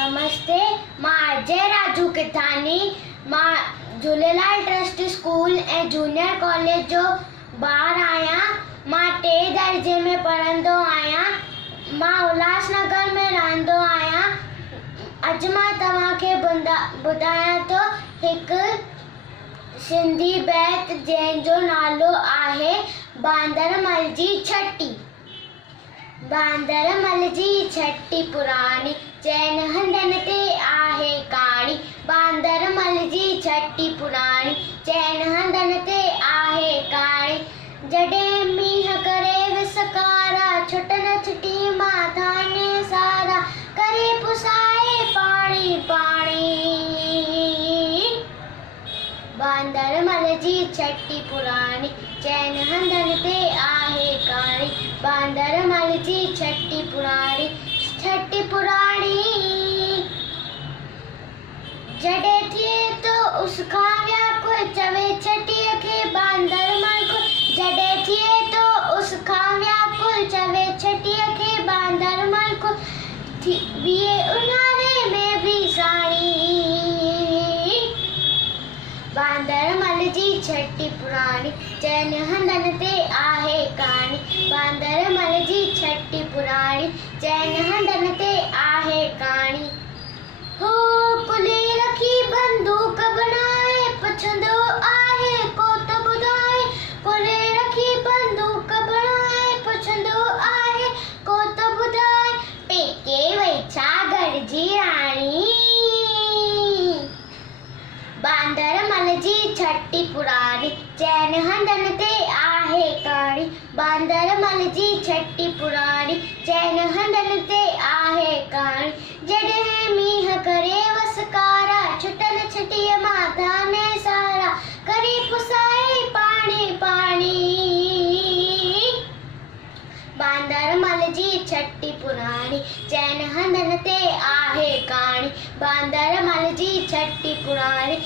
नमस्ते, मां अजय राजू किथानी। मां झूलेलाल ट्रस्ट स्कूल ऐं जूनियर कॉलेज जो ॿार आहियां। मां 3 दर्जे में पढ़ंदो आहियां। मां उल्हासनगर में रहंदो आहियां। अॼु मां तव्हांखे ॿुधायां थो हिकु सिंधी बैत जंहिंजो नालो आहे बांदरमल जी छटी। बांदरमल जी छटी पुराणी, चैन हंधनि ते आहे कहाणी। बांदरमल जी छटी पुराणी, चैन हंधनि ते आहे कहाणी। जॾहिं मींहं करे विसकारा, छुटन छुटी माथा ने सारा, करे पुसाए पाणी पाणी। बांदरमल जी छटी पुराणी, चैन हंधनि ते आहे कहाणी। बांदरमल जी छटी पुराणी, छटी पुराणी। जॾहिं थिए तो उसखां व्याकुल, चवे छटीअ खे बांदरमल कुल। जॾहिं थिए तो उसखां व्याकुल, चवे छटीअ खे बांदरमल कुल। वीहे ऊन्हारे में भी साणी। बांदरमल जी छटी पुराणी, चैन हंधनि ते आहे कहाणी। बांदरमल जी छटी पुराणी, चैन हंधनि ते आहे कहाणी। हो कुले रखी बंदूक बनाए, पुछंदो आहे को त ॿुधाए। कुले रखी बंदूक बनाए, पुछंदो आहे को त ॿुधाए। पेके वई छा गॾिजी राणी। बांदरमल जी छटी पुराणी, चैन हंधनि ते आहे कहाणी। बांदरमल जी छटी पुराणी, चैन हंधनि ते आहे कहाणी। जॾहिं मींहं करे वसकारा, छुटन छटीअ माथा ने सारा, करे पुसाए पाणी पाणी। बांदरमल जी छटी पुराणी, चैन हंधनि ते आहे कहाणी। बांदरमल जी छटी पुराणी,